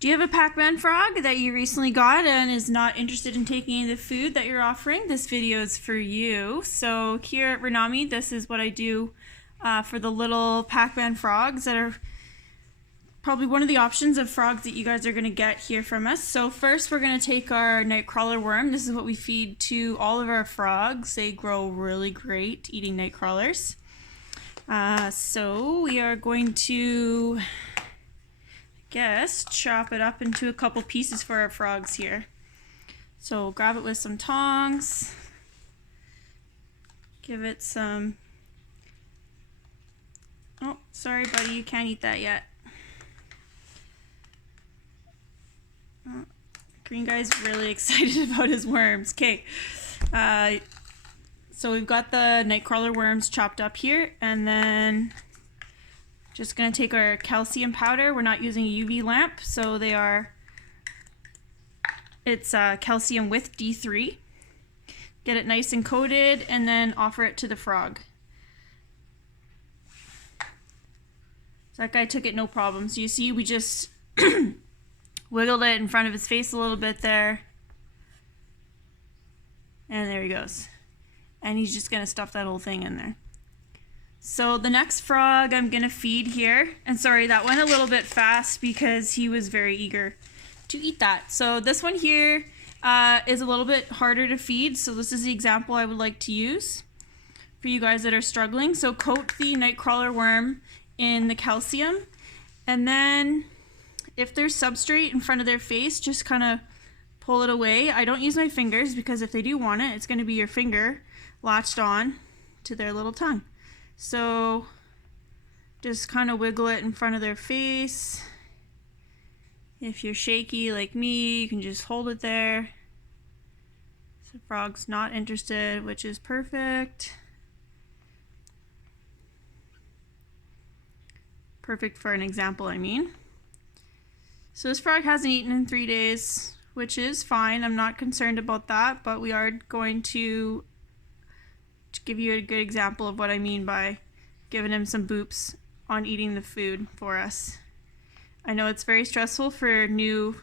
Do you have a Pacman Frog that you recently got and is not interested in taking the food that you're offering? This video is for you. So here at Roonami, this is what I do for the little Pacman Frogs that are probably one of the options of frogs that you guys are going to get here from us. So first we're going to take our Nightcrawler worm. This is what we feed to all of our frogs. They grow really great eating Nightcrawlers. So we are going to chop it up into a couple pieces for our frogs here. So grab it with some tongs, give it some, oh sorry buddy, you can't eat that yet. Green guy's really excited about his worms. Okay, so we've got the Nightcrawler worms chopped up here, and then just going to take our calcium powder. We're not using a UV lamp, so it's calcium with D3. Get it nice and coated, and then offer it to the frog. So that guy took it no problem. So you see, we just wiggled it in front of his face a little bit there. And there he goes. And he's just going to stuff that whole thing in there. So the next frog I'm going to feed here, and sorry, that went a little bit fast because he was very eager to eat that. So this one here is a little bit harder to feed, so this is the example I would like to use for you guys that are struggling. So coat the Nightcrawler worm in the calcium, and then if there's substrate in front of their face, just kind of pull it away. I don't use my fingers because if they do want it, it's going to be your finger latched on to their little tongue. So just kind of wiggle it in front of their face. If you're shaky like me, you can just hold it there. So the frog's not interested, which is perfect. Perfect for an example, I mean. So this frog hasn't eaten in 3 days, which is fine. I'm not concerned about that, but we are going to give you a good example of what I mean by giving him some boops on eating the food for us. I know it's very stressful for new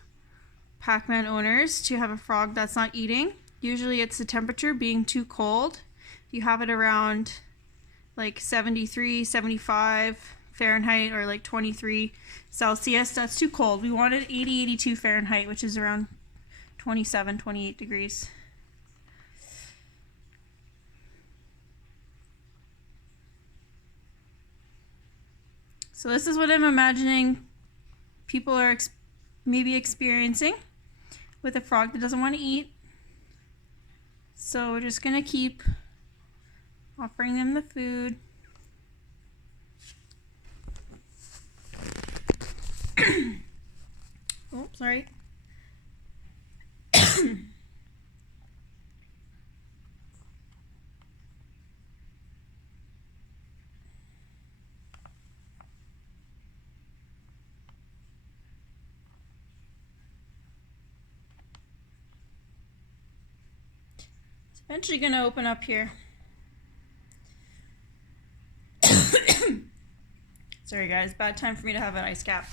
Pacman owners to have a frog that's not eating. Usually it's the temperature being too cold. If you have it around like 73, 75 Fahrenheit or like 23 Celsius, that's too cold. We want it 80, 82 Fahrenheit, which is around 27, 28 degrees. So this is what I'm imagining people are maybe experiencing with a frog that doesn't want to eat. So we're just going to keep offering them the food. Oh, sorry. Eventually gonna open up here. Sorry guys, bad time for me to have an ice cap.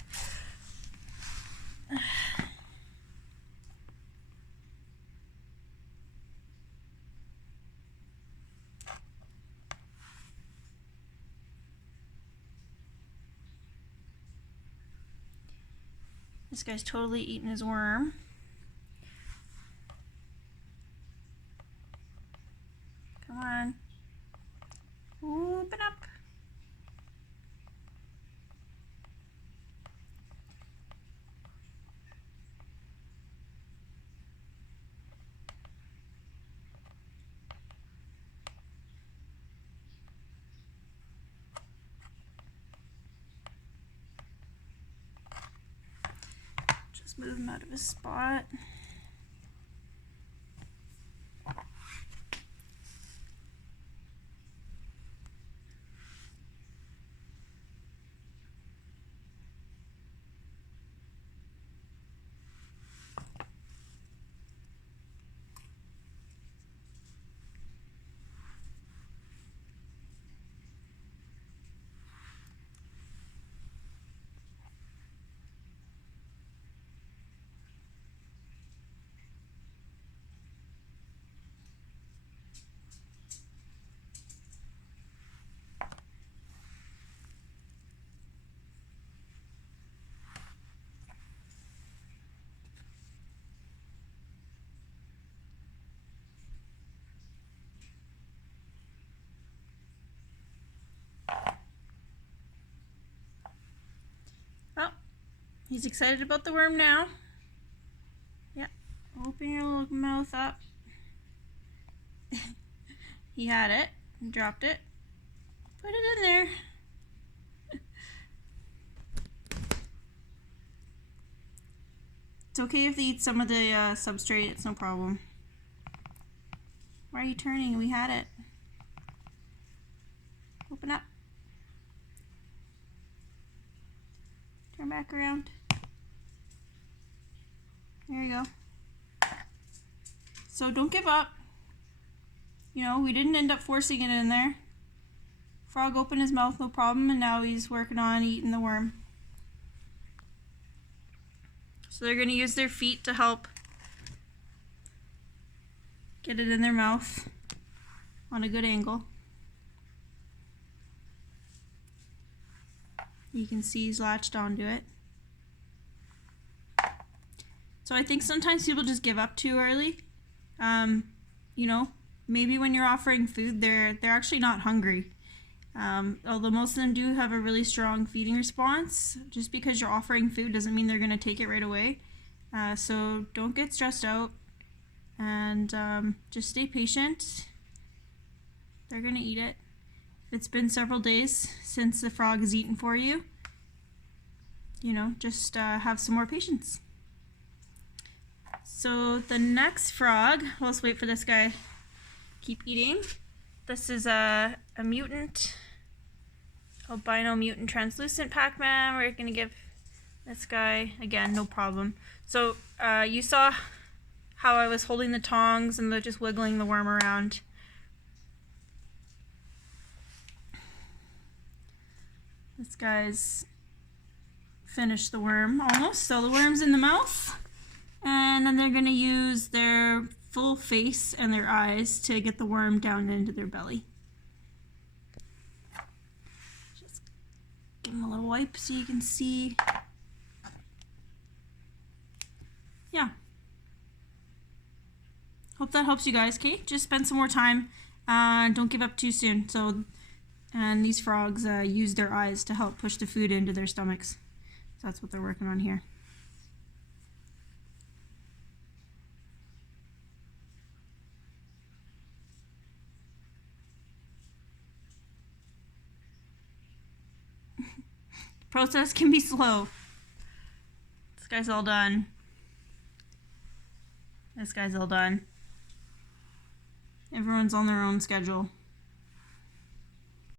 This guy's totally eating his worm. Come on. Open up. Just move him out of his spot. He's excited about the worm now. Yeah, open your little mouth up. He had it, dropped it, put it in there. It's okay if they eat some of the substrate, it's no problem. Why are you turning? We had it. Open up. Turn back around. There you go. So don't give up. You know, we didn't end up forcing it in there. Frog opened his mouth, no problem, and now he's working on eating the worm. So they're going to use their feet to help get it in their mouth on a good angle. You can see he's latched onto it. So I think sometimes people just give up too early. You know, maybe when you're offering food, they're actually not hungry. Although most of them do have a really strong feeding response. Just because you're offering food doesn't mean they're going to take it right away. So don't get stressed out, and just stay patient. They're going to eat it. If it's been several days since the frog has eaten for you, you know, just have some more patience. So the next frog, let's wait for this guy. Keep eating. This is a mutant, albino mutant translucent Pacman. We're going to give this guy, again, no problem. So you saw how I was holding the tongs and they're just wiggling the worm around. This guy's finished the worm almost. So the worm's in the mouth. And then they're going to use their full face and their eyes to get the worm down into their belly. Just give them a little wipe so you can see. Yeah. Hope that helps you guys, okay? Just spend some more time. Don't give up too soon. And these frogs use their eyes to help push the food into their stomachs. So that's what they're working on here. Process can be slow. This guy's all done. This guy's all done. Everyone's on their own schedule.